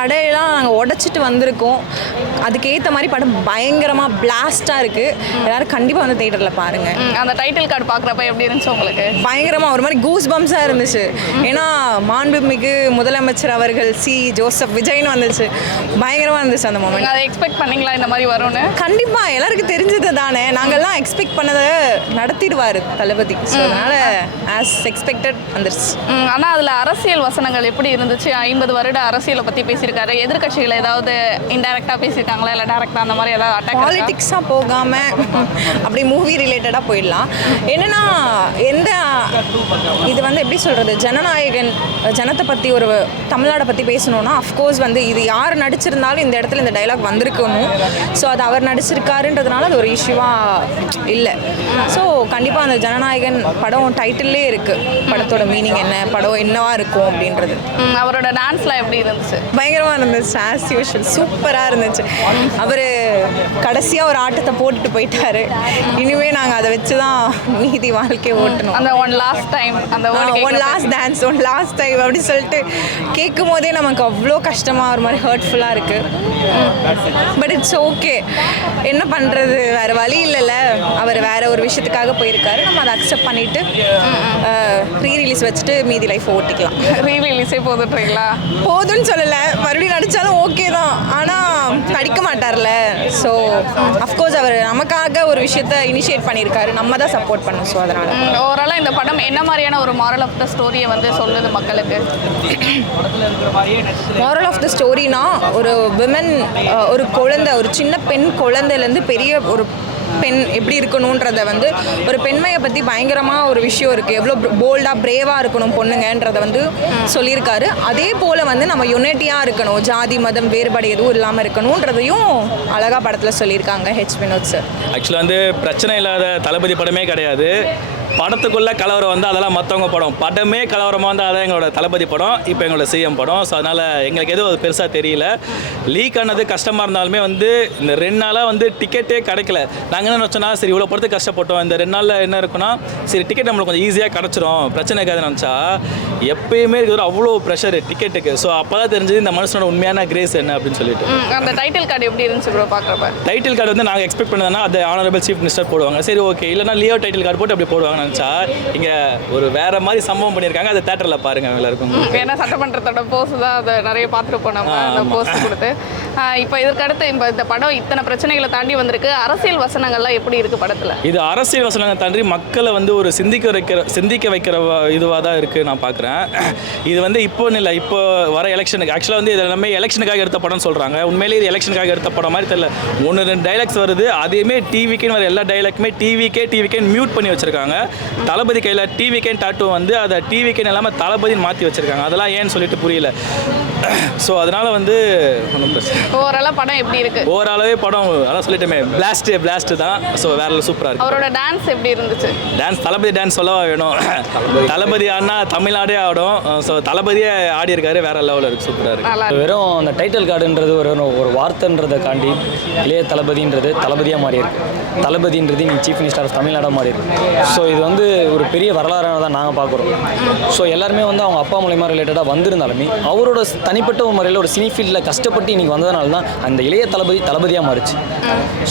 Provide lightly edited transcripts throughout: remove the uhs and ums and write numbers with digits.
தடையெல்லாம் நாங்கள் உடச்சிட்டு வந்திருக்கோம். அதுக்கேற்ற மாதிரி படம் பயங்கரமாக பிளாஸ்டாக இருக்குது. எல்லோரும் கண்டிப்பாக வந்து தேட்டரில் பாருங்கள். அந்த டைட்டில் கார்டு பார்க்குறப்ப எப்படி இருந்துச்சு உங்களுக்கு? பயங்கரமாக ஒரு மாதிரி கூஸ் பம்ஸாக இருந்துச்சு. ஏன்னா மாண்புமிகு முதலமைச்சர் அவர்கள் ஜோசப் விஜய்னு வந்துச்சு. பயங்கரமாக இருந்துச்சு அந்த மொமெண்ட். அதை எக்ஸ்பெக்ட் பண்ணீங்களா இந்த மாதிரி வரும்னு? கண்டிப்பாக எல்லாருக்கும் தெரிஞ்சது தானே. நாங்கள்லாம் எக்ஸ்பெக்ட் பண்ணதை நடத்திடுவார் தளபதி. ஸோ அதனால் ஆஸ் எக்ஸ்பெக்டட் வந்துருச்சு. ஆனால் அதில் அரசியல் வசனங்கள் எப்படி இருந்துச்சு? 50 வருட அரசியலை பற்றி பேசியிருக்காரு. எதிர்கட்சிகள் ஏதாவது இன்டைரக்டாக பேசியிருக்காங்களா இல்லை டேரக்டாக அந்த மாதிரி ஏதாவது அட்டாக்? பாலிட்டிக்ஸாக போகாமல் அப்படி மூவி ரிலேட்டடாக போயிடலாம். என்னென்னா இது வந்து எப்படி சொல்கிறது, ஜனநாயகன் ஜனத்தை பற்றி ஒரு தமிழ்நாடை பற்றி பேசணுன்னா அஃப்கோர்ஸ் வந்து இது யார் நடிச்சிருந்தாலும் இந்த இடத்துல இந்த டைலாக் வந்திருக்கணும். ஸோ அது அவர் நடிச்சிருக்காருன்றதுனால அது ஒரு இஷ்யூவாக இல்லை. ஸோ கண்டிப்பாக அந்த ஜனநாயகன் படம் டைட்டில்லே இருக்குது. படத்தோட மீனிங் என்ன, படம் என்னவா இருக்கும் அப்படின்றது. அவரோட டான்ஸ்லாம் எப்படி இருந்துச்சு? பயங்கரமாக இருந்துச்சு. ஆஸ் யூஷுவல் சூப்பராக இருந்துச்சு. அவர் கடைசியாக ஒரு ஆட்டத்தை போட்டுட்டு போயிட்டாரு. இனிமேல் நாங்கள் அதை வச்சு தான் மீதி வாழ்க்கையை ஓட்டணும். அந்த ஒன் லாஸ்ட் டைம், அந்த one last dance, one last time அப்படி சொல்லிட்டு கேட்கும் போதே நமக்கு அவ்வளோ கஷ்டமாக ஒரு மாதிரி ஹர்ட்ஃபுல்லாக இருக்குது. But it's okay. என்ன பண்ணுறது, வேறு வழி இல்லைல்ல. அவர் வேறு ஒரு விஷயத்துக்காக போயிருக்காரு. நம்ம அதை அக்செப்ட் பண்ணிவிட்டு ரீ ரிலீஸ் வச்சுட்டு மீதி லைஃப் ஓட்டிக்கலாம். ரீ ரிலீஸே போதுன்றீங்களா? போதுன்னு சொல்லலை, மறுபடியும் நடித்தாலும் ஓகே தான். ஆனால் நடிக்க மாட்டார்ல. ஸோ அஃப்கோர்ஸ் அவர் நமக்காக ஒரு விஷயத்த இனிஷியேட் பண்ணியிருக்காரு. நம்ம தான் சப்போர்ட் பண்ணணும். ஸோ அதனால் ஓவராலாக இந்த படம் என்ன மாதிரியான ஒரு மாரல் ஆஃப் த ஸ்டோரியை வந்து சொல்லுது மக்களுக்கு? மாரல் ஆஃப் த ஸ்டோரினா ஒரு விமன், ஒரு குழந்தை, ஒரு சின்ன பெண் குழந்தைலேருந்து பெரிய ஒரு பெண் எப்படி இருக்கணுன்றதை வந்து ஒரு பெண்மையை பற்றி பயங்கரமாக ஒரு விஷயம் இருக்குது. எவ்வளோ போல்டாக பிரேவாக இருக்கணும் பொண்ணுங்கன்றதை வந்து சொல்லியிருக்காரு. அதே போல் வந்து நம்ம யுனைட்டியாக இருக்கணும், ஜாதி மதம் வேறுபாடு எதுவும் இல்லாமல் இருக்கணுன்றதையும் அழகாக படத்தில் சொல்லியிருக்காங்க ஹெச் வினோத் சார். ஆக்சுவலாக வந்து பிரச்சனை இல்லாத தளபதி படமே கிடையாது. படத்துக்குள்ளே கலவரம் வந்து அதெல்லாம் மற்றவங்க படம், படமே கலவரமாக வந்து அதான் எங்களோட தளபதி படம், இப்போ எங்களோட சிஎம் படம். ஸோ அதனால் எங்களுக்கு எதுவும் அது பெருசாக தெரியல. லீக் ஆனது கஷ்டமாக இருந்தாலுமே வந்து இந்த 2 நாளாக வந்து டிக்கெட்டே கிடைக்கல. நாங்கள் என்ன நினச்சோன்னா, சரி இவ்வளோ படத்துக்கு கஷ்டப்பட்டோம், இந்த 2 நாளில் என்ன இருக்குன்னா சரி டிக்கெட் நம்மளுக்கு கொஞ்சம் ஈஸியாக கிடச்சிரும், பிரச்சனை இருக்காதுன்னு நினச்சா எப்பயுமே இருக்கிற அவ்வளோ ப்ரெஷர் டிக்கெட்டுக்கு. ஸோ அப்போ தான் தெரிஞ்சது இந்த மனுஷனோட உண்மையான கிரேஸ் என்ன அப்படின்னு சொல்லிட்டு. அந்த டைட்டில் கார்டு எப்படி இருந்துச்சு ப்ரோ பார்க்குறப்ப? டைட்டில் கார்டு வந்து நாங்கள் எக்ஸ்பெக்ட் பண்ணதுன்னா அது ஆனரபிள் சீஃப் மினிஸ்டர் போடுவாங்க. சரி ஓகே, இல்லைனா லியோ டைட்டில் கார்டு போட்டு அப்படி போடுவாங்க நினச்சா இங்கே ஒரு வேற மாதிரி சம்பவம் பண்ணியிருக்காங்க. அதை தேட்டரில் பாருங்கள் எல்லாருக்கும். ஏன்னா சட்டமன்றத்தோட போஸ்ட் தான் அதை நிறைய பார்த்துருப்போம் நம்ம, அந்த போஸ்ட் கொடுத்து. இப்போ இதற்கடுத்து இந்த படம் இத்தனை பிரச்சனைகளை தாண்டி வந்திருக்கு. அரசியல் வசனங்கள்லாம் எப்படி இருக்குது படத்தில்? இது அரசியல் வசனங்கள் தாண்டி மக்களை வந்து ஒரு சிந்திக்க வைக்கிற இதுவாக தான் இருக்குது நான் பார்க்குறேன். இது வந்து இப்போன்னு இல்லை, இப்போ வர எலெக்ஷனுக்கு ஆக்சுவலாக வந்து இது எல்லாமே எலெக்ஷனுக்காக எடுத்த படம்னு சொல்கிறாங்க. உண்மையிலேயே இது எலெக்ஷனுக்காக எடுத்த படம் மாதிரி தெரியல. 1-2 டைலாக்ஸ் வருது, அதையுமே டிவிக்கேன்னு வர எல்லா டைலாக்குமே டிவிக்கேன்னு மியூட் பண்ணி வச்சுருக்காங்க. தளபதி கையில் டிவிக்கேன்னு டாட்டூ வந்து அதை டிவிக்கேன்னு இல்லாமல் தளபதின்னு மாற்றி வச்சுருக்காங்க. அதெல்லாம் ஏன்னு சொல்லிட்டு புரியல. ஸோ அதனால் வந்து ஒன்றும் பிரச்சனை. ஓவராலாக படம் எப்படி இருக்குது? ஓவராலாகவே படம் அதான் சொல்லிட்டோமே, பிளாஸ்ட்டு தான். ஸோ வேற சூப்பராக இருக்குது. அவரோட டான்ஸ் எப்படி இருந்துச்சு? டான்ஸ் தளபதி டான்ஸ் சொல்லவா வேணும். தளபதி ஆடினா தமிழ்நாடே ஆடும். ஸோ தளபதியே ஆடி இருக்காரு, வேற லெவலில் இருக்குது, சூப்பராக இருக்குது. வெறும் அந்த டைட்டில் கார்டுன்றது ஒரு வார்த்தைன்றதை காண்டி இளைய தளபதின்றது தளபதியாக மாறி இருக்கு. தளபதின்றது நீ சீஃப் மினிஸ்டர் ஆஃப் தமிழ்நாடாக மாறி இருக்கு. ஸோ இது வந்து ஒரு பெரிய வரலாறாக தான் நாங்கள் பார்க்குறோம். ஸோ எல்லாருமே வந்து அவங்க அப்பா மூலயமா ரிலேட்டடாக வந்திருந்தாலுமே அவரோட தனிப்பட்ட ஒரு முறையில் ஒரு சினி ஃபீல்டில் கஷ்டப்பட்டு இன்றைக்கி வந்ததுனால தான் அந்த இளைய தளபதியாக மாறிச்சு.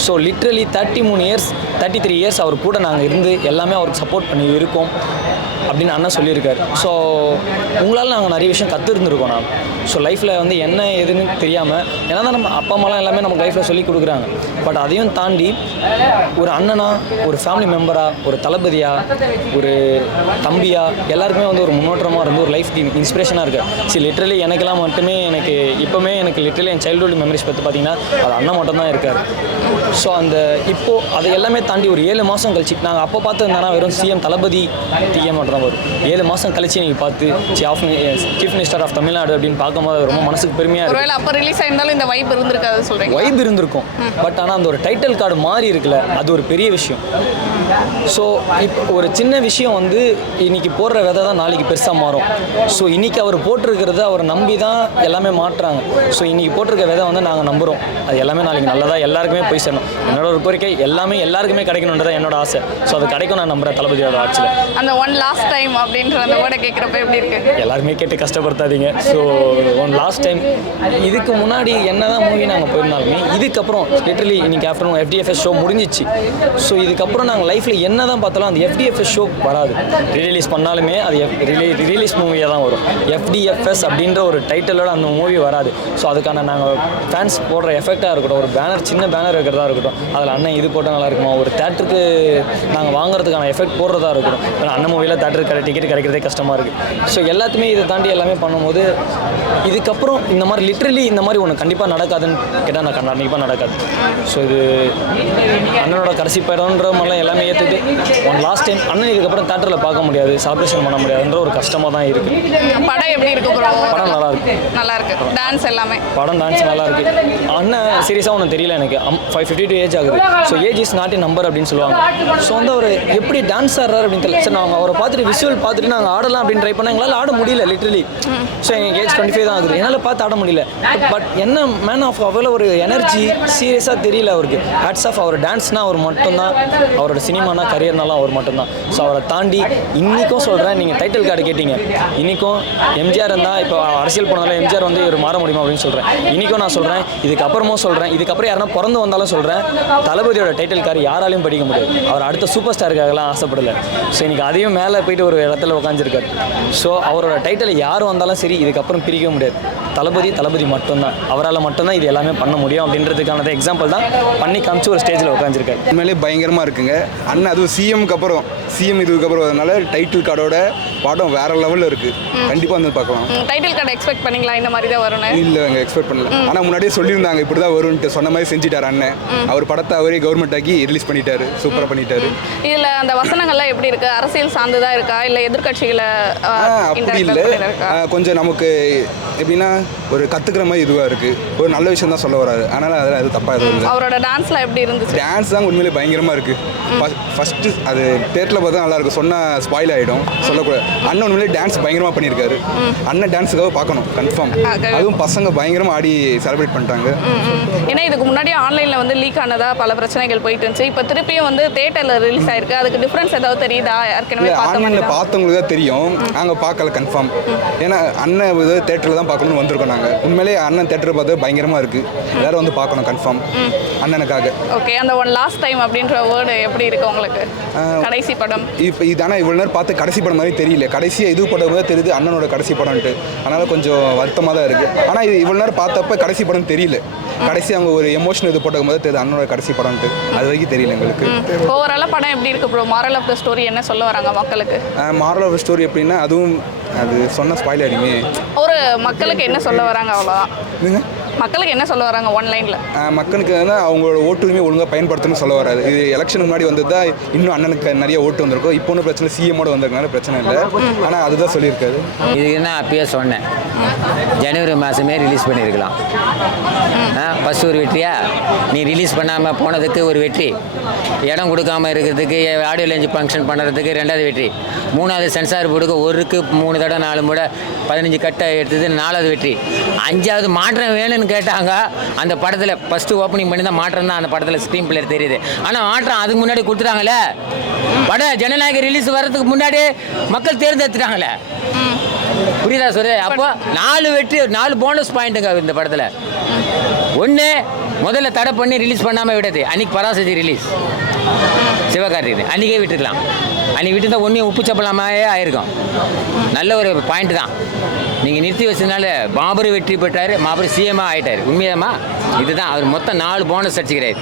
ஸோ லிட்ரலி 33 இயர்ஸ் அவர் கூட நாங்கள் இருந்து எல்லாமே அவருக்கு சப்போர்ட் பண்ணி இருக்கோம் அப்படின்னு அண்ணன் சொல்லியிருக்காரு. ஸோ உங்களால் நாங்கள் நிறைய விஷயம் கற்றுருந்துருக்கோம். நான் ஸோ லைஃப்பில் வந்து என்ன ஏதுன்னு தெரியாமல், ஏன்னா தான் நம்ம அப்பா அம்மாலாம் எல்லாமே நமக்கு லைஃப்பில் சொல்லி கொடுக்குறாங்க. பட் அதையும் தாண்டி ஒரு அண்ணனாக, ஒரு ஃபேமிலி மெம்பராக, ஒரு தளபதியாக, ஒரு தம்பியாக எல்லாருக்குமே வந்து ஒரு முன்னோட்டமாக இருந்து ஒரு லைஃப் இன்ஸ்பிரேஷனாக இருக்குது. சரி லிட்ரலி எனக்கெல்லாம் மட்டுமே இப்போவுமே எனக்கு லிட்ரலி என் சைல்டுஹுட் மெமரிஸ் பற்றி பார்த்தீங்கன்னா அது அண்ணன் மட்டும் தான் இருக்கார். ஸோ அந்த இப்போது அதை எல்லாமே தாண்டி ஒரு 7 மாதம் கழிச்சு நாங்கள் அப்போ பார்த்துருந்தானா வெறும் சிஎம் தளபதி டிஎம் மட்டும் தான் வரும். 7 மாதம் கழிச்சு நீங்கள் பார்த்து சீஃப் மினிஸ்டர் ஆஃப் தமிழ்நாடு அப்படின்னு பார்க்கும்போது ரொம்ப மனசுக்கு பெருமையாக இருக்குது. அப்போ ரிலீஸ் ஆயிருந்தாலும் இந்த வைப் இருந்திருக்காது சொல்கிறேன். வைப் இருந்திருக்கும். பட் ஆனால் அந்த ஒரு டைட்டில் கார்டு மாறி இருக்குல்ல, அது ஒரு பெரிய விஷயம். ஸோ இப்போ ஒரு சின்ன விஷயம் வந்து இன்றைக்கி போடுற விதை தான் நாளைக்கு பெருசாக மாறும். ஸோ இன்றைக்கி அவர் போட்டிருக்கிறத அவர் நம்பி தான் எல்லாமே மாற்றுறாங்க. ஸோ இன்றைக்கி போட்டிருக்க விதை வந்து நாங்கள் நம்புகிறோம் அது எல்லாமே நாளைக்கு நல்லதாக எல்லாருக்குமே போய் சேரணும். என்னோட ஒரு கோரிக்கை எல்லாமே எல்லாருக்குமே கிடைக்கணுன்றதான் என்னோட ஆசை. ஸோ அது கிடைக்கும் நான் நம்புகிறேன் தளபதியோட ஆட்சியில். அந்த ஒன் லாஸ்ட் டைம் அப்படின்ற அந்த வேர்டை கேட்குறப்ப எப்படி இருக்குது? எல்லாருமே கேட்டு கஷ்டப்படுத்தாதீங்க. ஸோ ஒன் லாஸ்ட் டைம் இதுக்கு முன்னாடி என்ன தான் மூவி நாங்கள் போயிருந்தாலுமே இதுக்கப்புறம் லிட்டரலி இன்னைக்கு ஆஃப்டர்நூன் FDFS ஷோ முடிஞ்சிச்சு. ஸோ இதுக்கப்புறம் நாங்கள் லைஃப்பில் என்ன தான் பார்த்தாலும் அந்த FDFS ஷோ வராது. ரிலீஸ் பண்ணாலுமே அது ரிலீஸ் மூவியாக தான் வரும். FDFS அப்படின்ற ஒரு டைட்டிலோட அந்த மூவி வராது. ஸோ அதுக்கான நாங்கள் ஃபேன்ஸ் போடுற எஃபெக்டாக இருக்கட்டும், ஒரு பேனர் சின்ன பேனர் இருக்கிறதா இருக்கட்டும், அதில் அண்ணன் இது போட்டால் நல்லா இருக்குமா, ஒரு தேட்டருக்கு நாங்கள் வாங்குறதுக்கான எஃபெக்ட் போடுறதா இருக்கட்டும். ஏன்னா அண்ணன் மூவியில் தேட்டருக்கு டிக்கெட் கிடைக்கிறதே கஷ்டமாக இருக்குது. ஸோ எல்லாத்துமே இதை தாண்டி எல்லாமே பண்ணும்போது இதுக்கப்புறம் இந்த மாதிரி லிட்ரலி இந்த மாதிரி ஒன்று கண்டிப்பாக நடக்காதுன்னு கேட்டால் நான் கண்டிப்பாக நடக்காது. ஸோ இது அண்ணனோட கடைசி படம்ன்ற மாதிரிலாம் எல்லாமே ஏற்றுட்டு ஒன் லாஸ்ட் டைம் அண்ணன் இதுக்கப்புறம் தேட்டரில் பார்க்க முடியாது, செலிப்ரேஷன் பண்ண முடியாதுன்ற ஒரு கஷ்டமாக தான் இருக்குது. படம் எப்படி இருக்கு ப்ரோ? படம் நல்லா இருக்கு, நல்லா இருக்கு. டான்ஸ் எல்லாமே டான்ஸ் நல்லா இருக்கு. அண்ணன் சீரியஸாக ஒன்றும் தெரியல எனக்கு, 52 ஏஜ் ஆகுது. So age is not a number அப்படின்னு சொல்லுவாங்க. ஸோ வந்து அவர் எப்படி டான்ஸ் ஆடுறாரு அப்படின்னு தெரியல. சார் நாங்கள் அவரை பார்த்துட்டு விஷுவல் பார்த்துட்டு நாங்கள் ஆடலாம் அப்படின்னு ட்ரை பண்ணால் எங்களால் ஆட முடியல லிட்ரலி. ஸோ எங்கள் ஏஜ் 25 தான் ஆகுது, என்னால் பார்த்து ஆட முடியல. பட் என்ன மேன் ஆஃப் அவ்வளோ ஒரு எனர்ஜி சீரியஸாக தெரியல அவருக்கு. Hats off. அவர் டான்ஸ்னால் அவர் மட்டும்தான், அவரோட சினிமானா கரியர்னாலும் அவர் மட்டும்தான். ஸோ அவரை தாண்டி இன்றைக்கும் சொல்கிறேன், நீங்கள் டைட்டில் கார்டு கேட்டீங்க, இன்றைக்கும் எம்ஜிஆர் இருந்தால் இப்போ அரசியல் போனதால எம்ஜிஆர் வந்து இவர் மாற முடியுமா அப்படின்னு சொல்கிறேன். இன்றைக்கும் நான் சொல்கிறேன், இதுக்கப்புறமும் சொல்கிறேன், இதுக்கப்புறம் யாருன்னா பிறந்து வந்தாலும் சொல்கிறேன், தளபதியோட டைட்டில் கார்டு யாராலையும் படிக்க முடியாது. அவர் அடுத்த சூப்பர் ஸ்டாருக்காகலாம் ஆசைப்படலை. ஸோ இன்றைக்கி அதையும் மேலே போயிட்டு ஒரு இடத்துல உட்காந்துருக்காரு. ஸோ அவரோட டைட்டில் யார் வந்தாலும் சரி இதுக்கப்புறம் பிரிக்க முடியாது. தளபதி மட்டும்தான், அவரால் மட்டும்தான் இது எல்லாமே பண்ண முடியும் அப்படின்றதுக்கான எக்ஸாம்பிள் தான் பண்ணி காமிச்சு ஒரு ஸ்டேஜில் உட்காந்துருக்காரு. உண்மையிலே பயங்கரமாக இருக்குங்க அண்ணன். அதுவும் சிஎம்க்கு அப்புறம் இதுக்கப்புறம் அதனால டைட்டில் கார்டோட படம் வேற லெவலில் இருக்குது. கண்டிப்பாக வந்து பார்க்கலாம். டைட்டில் கார்டு எக்ஸ்பெக்ட் பண்ணீங்களா இந்த மாதிரி தான் வரும்னு? இல்லைங்க, எக்ஸ்பெக்ட் பண்ணல. ஆனால் முன்னாடியே சொல்லியிருந்தாங்க இப்படி தான் வரும்ன்ட்டு, சொன்ன மாதிரி செஞ்சுட்டார் அண்ணன். அவர் படத்தை அவரே கவர்மெண்ட் ஆக்கி ரிலீஸ் பண்ணிட்டாரு, சூப்பராக பண்ணிட்டாரு. இதில் அந்த வசனங்கள்லாம் எப்படி இருக்கு? அரசியல் சார்ந்ததாக இருக்கா இல்லை எதிர்கட்சிகளை அப்படி இல்லை, கொஞ்சம் நமக்கு எப்படின்னா ஒரு கற்றுக்கிற மாதிரி இதுவாக இருக்குது. ஒரு நல்ல விஷயம் தான் சொல்ல வராது, அதனால் அதில் அது தப்பாக எதுவும் இல்லை. அவரோட டான்ஸ்லாம் எப்படி இருந்துச்சு? டான்ஸ் தான் உண்மையிலே பயங்கரமாக இருக்குது. ஃபஸ்ட்டு அது தேட்டரில் பார்த்தா நல்லாயிருக்கும், சொன்னால் ஸ்பாயில் ஆகிடும், சொல்லக்கூடாது. அண்ணன் உண்மையிலே டான்ஸ் பயங்கரமாக பண்ணியிருக்காரு. அண்ணன் டான்ஸுக்காக பார்க்கணும் கன்ஃபார்ம். அதுவும் பசங்க பயங்கரமாக ஆடி செலிப்ரேட் பண்ணிட்டாங்க. ஏன்னா இதுக்கு முன்னாடி ஆன்லைனில் வந்து லீக் ஆனதா பல பிரச்சனைகள் போயிட்டு இருந்துச்சு. இப்போ திருப்பியும் வந்து தேட்டரில் ரிலீஸ் ஆயிருக்கு. அதுக்கு டிஃப்ரென்ஸ் ஏதாவது தெரியுதா? ஏற்கனவே ஆன்லைனில் பார்த்தவங்களுக்கு தான் தெரியும், நாங்கள் பார்க்கல கன்ஃபார்ம். ஏன்னா அண்ணன் தேட்டரில் தான் பார்க்கணும்னு வந்திருக்கோம் நாங்கள். உண்மையிலே அண்ணன் தேட்டரை பார்த்து பயங்கரமாக இருக்குது, எல்லாரும் வந்து பார்க்கணும் கன்ஃபார்ம் அண்ணனுக்காக. ஓகே, அந்த ஒன் லாஸ்ட் டைம் அப்படின்ற வேர்டு எப்படி இருக்கு உங்களுக்கு? கடைசி படம் இப்போ இதானா இவ்வளோ நேரம் பார்த்து கடைசி படம் மாதிரி தெரியல. கடைசியாக இது படம் தான் தெரியுது அண்ணனோட கடைசி படம்ட்டு, அதனால் கொஞ்சம் வருத்தமாக தான் இருக்குது. ஆனால் இது இவ்வளோ நேரம் பார்த்தப்ப கடைசி படம் தெரியல. கடைசி அவங்க ஒரு எமோஷனல் இது போட்ட போது தெரியுது அண்ணனோட கடைசி படம்ட்டு, அது வரைக்கும் தெரியல எங்களுக்கு. ஓவராலாக படம் எப்படி இருக்கு bro? Moral of the story என்ன சொல்ல வராங்க மக்களுக்கு? மாரல் ஆஃப் த ஸ்டோரி எப்படின்னா, அதுவும் அது சொன்ன ஸ்பாயில் ஆகிடுமே. ஒரு மக்களுக்கு என்ன சொல்ல வராங்க அவ்வளோதான். மக்களுக்கு என்ன சொல்ல வராங்க ஒன்லைனில்? மக்களுக்கு வந்து அவங்களோட ஓட்டுரிமை ஒழுங்காக பயன்படுத்தணும்னு சொல்ல வராது. இது எலெக்ஷனுக்கு முன்னாடி வந்து தான் இன்னும் அண்ணனுக்கு நிறைய ஓட்டு வந்திருக்கும். இப்போ ஒன்றும் பிரச்சனை, சிஎம்மோட வந்திருக்கனால பிரச்சனை இல்லை. ஆனால் அதுதான் சொல்லியிருக்காரு. இதுக்கு நான் அப்பயே சொன்னேன், ஜனவரி மாதமே ரிலீஸ் பண்ணியிருக்கலாம். ஃபஸ்ட் ஒரு வெற்றியா, நீ ரிலீஸ் பண்ணாமல் போனதுக்கு ஒரு வெற்றி, இடம் கொடுக்காமல் இருக்கிறதுக்கு, ஆடியோ லான்ச் ஃபங்க்ஷன் பண்ணுறதுக்கு 2வது வெற்றி, 3வது சென்சார் போர்டுக்கு 1க்கு 3 தடவை 4 முறை 15 கட்டை எடுத்தது 4வது வெற்றி, 5வது மாற்றம் வேணும்னு கேட்டாங்க. அந்த படத்தில் ஃபஸ்ட்டு ஓப்பனிங் பண்ணி தான் மாற்றம் தான் அந்த படத்தில் ஸ்க்ரீன் பிளேயர் தெரியுது. ஆனால் மாற்றம் அதுக்கு முன்னாடி கொடுத்துட்டாங்களே, படம் ஜனநாயக ரிலீஸ் வர்றதுக்கு முன்னாடி மக்கள் தேர்ந்தெடுத்துட்டாங்களே, புரியுதா சார்? அப்போ 4 வெற்றி, 4 போனஸ் பாயிண்ட்டுங்க இந்த படத்தில். ஒன்று, முதல்ல தடை பண்ணி ரிலீஸ் பண்ணாமல் விடுது. அன்றைக்கி பராசக்தி ரிலீஸ், சிவகார்த்திகேயன் அன்றைக்கே விட்டுருக்கலாம். அன்றைக்கி விட்டு தான் ஒன்றையும் உப்பு சப்பலாமே ஆயிருக்கும். நல்ல ஒரு பாயிண்ட் தான். நீங்கள் நிறுத்தி வச்சதுனால மாபெரும் வெற்றி பெற்றார், மாபெரும் சிஎம்மாக ஆகிட்டார். உண்மையாமா? இதுதான் அவர் மொத்தம் 4 போனஸ் அடிச்சுக்கிறார்.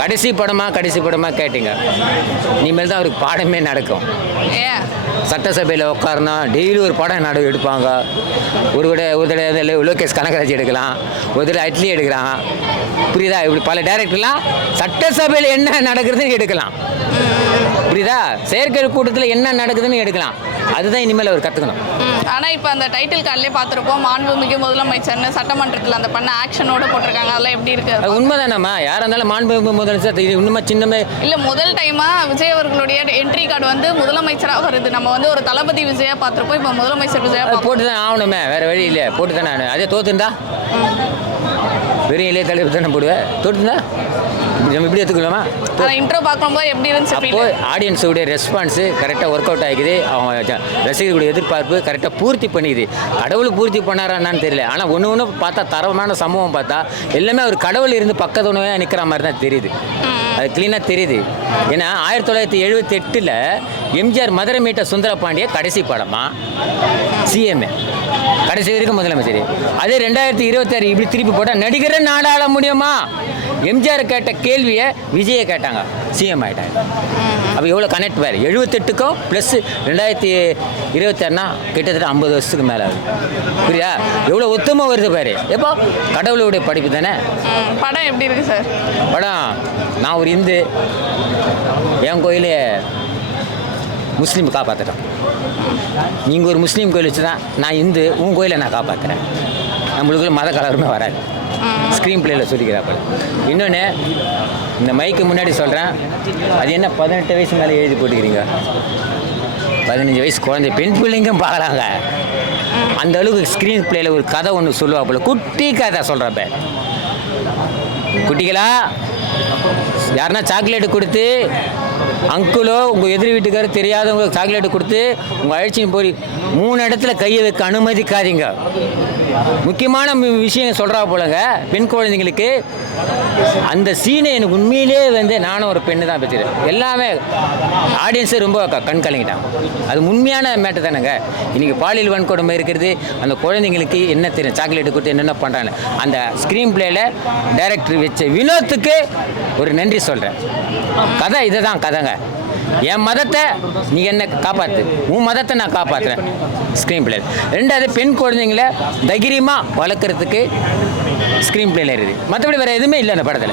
கடைசி படமாக கேட்டீங்க, இனிமேல் தான் அவருக்கு பாடமே நடக்கும். சட்டசபையில் உட்காரணும், டெய்லி ஒரு படம் எடுப்பாங்க. ஒரு தடவை லோகேஷ் கனகராஜ் எடுக்கலாம், ஒரு தடவை அட்லி எடுக்கிறான், புரியுதா? இப்படி பல டைரக்டர்லாம் சட்டசபையில் என்ன நடக்குதுன்னு எடுக்கலாம், புரியுதா? செயற்கை கூட்டத்தில் என்ன நடக்குதுன்னு எடுக்கலாம். அதுதான் இனிமேல் அவர் கற்றுக்கணும். ஆனால் இப்போ அந்த டைட்டில் கார்டிலே பார்த்துருப்போம், மாண்புமிகு முதலமைச்சர்னு சட்டமன்றத்தில் அந்த பண்ண ஆக்ஷனோட போட்டிருக்காங்க. அதெல்லாம் எப்படி இருக்கு? அது உண்மைதானம்மா, யாராக இருந்தாலும் மாண்புமிகு முதலமைச்சர் இது இன்னும் சின்னமே இல்லை. முதல் டைமாக விஜய் அவர்களுடைய என்ட்ரி கார்டு வந்து முதலமைச்சராக வருது. நம்ம வந்து ஒரு தளபதி விஜயா பார்த்துருப்போம், இப்போ முதலமைச்சர் விஜயா போட்டு தான் ஆகணுமே, வேறு வழி இல்லை, போட்டு தானே. அதே தோத்துண்டா வெறும் இளைய தளபதி தானே போடுவேன். தொட்டுனா நம்ம இப்படி எடுத்துக்கலாமா? இன்ட்ரோ பார்க்கும்போது எப்படி இருந்துச்சு அப்போ feel? ஆடியன்ஸோடைய ரெஸ்பான்ஸு கரெக்டாக ஒர்க் அவுட் ஆகிக்குது. அவங்க ரசிகர்களுடைய எதிர்பார்ப்பு கரெக்டாக பூர்த்தி பண்ணிக்குது. கடவுள் பூர்த்தி பண்ணாரான்னு தெரியல. ஆனால் ஒன்று பார்த்தா தரமான சம்பவம் பார்த்தா எல்லாமே ஒரு கடவுள் இருந்து பக்கத்து உணவே நிற்கிற மாதிரி தான் தெரியுது. அது க்ளீனாக தெரியுது. ஏன்னா 1978 எம்ஜிஆர் மதுரை மீட்ட சுந்தரபாண்டிய கடைசி படமா சிஎம் கடைசி வரைக்கும் முதலமைச்சர். அதே 2026 இப்படி திருப்பி போட்டால் நடிகரை நாடாள முடியுமா? எம்ஜிஆர் கேட்ட கேள்வியை விஜயை கேட்டாங்க, சிஎம் ஆகிட்டாங்க. அப்போ எவ்வளோ கனெக்ட் வேறு 78க்கும் ப்ளஸ் 2026னா கிட்டத்தட்ட 50 வருஷத்துக்கு மேலே ஆகுது. புரியா? எவ்வளோ ஒத்துமை வருது பாரு. எப்போ கடவுளுடைய படிப்பு தானே. படம் எப்படி இருக்கு சார்? படம் நான் ஒரு இந்து, என் கோயிலே முஸ்லீம் காப்பாற்றுட்டோம். நீங்கள் ஒரு முஸ்லீம் கோயில் வச்சு தான் நான் இந்து, உன் கோயிலை நான் காப்பாற்றுறேன். நம்மளுக்குள்ள மத கலவரமே வராது. ஸ்க்ரீன் பிளேயில் சொல்லிக்கிறாப்ப. இன்னொன்று இந்த மைக்கு முன்னாடி சொல்கிறேன், அது என்ன 18 வயசு மேலே எழுதி போட்டுக்கிறீங்க? 15 வயசு குழந்தை பெண் பிள்ளைங்கும் பார்க்கலாங்க. அந்த அளவுக்கு ஸ்க்ரீன் பிளேயில் ஒரு கதை ஒன்று சொல்லுவாப்புல, குட்டி கதை சொல்கிறப்ப. குட்டிகளா யாருன்னா சாக்லேட்டு கொடுத்து, அங்குளோ உங்கள் எதிர் வீட்டுக்காரர் தெரியாதவங்களுக்கு சாக்லேட்டு கொடுத்து உங்கள் அழைச்சின்னு போய் 3 இடத்துல கையை வைக்க அனுமதிக்காதீங்க. முக்கியமான விஷயம் சொல்கிறா போலங்க பெண் குழந்தைங்களுக்கு. அந்த சீனை எனக்கு உண்மையிலே நானும் ஒரு பெண்ணு தான் பெற்றுறேன். எல்லாமே ஆடியன்ஸே ரொம்ப கண் கலங்கிட்டாங்க. அது உண்மையான மேட்டர் தானேங்க. இன்றைக்கி பாலியல் வன்கொடுமை இருக்கிறது. அந்த குழந்தைங்களுக்கு என்ன தெரியும், சாக்லேட்டு கொடுத்து என்னென்ன பண்ணுறாங்க. அந்த ஸ்க்ரீன் பிளேயில் டைரக்டர் வச்ச வினோத்துக்கு ஒரு நன்றி சொல்கிறேன். கதை இதை தான் கதைங்க. என் மதத்தை நீ என்ன காப்பாற்று, உன் மதத்தை நான் காப்பாற்றுறேன். Screen play. ரெண்டாவது பெண் குழந்தைங்கள தைரியமாக வளர்க்குறதுக்கு ஸ்க்ரீன் பிளேயில் இருக்குது. மற்றபடி வேறு எதுவுமே இல்லை அந்த படத்தில்.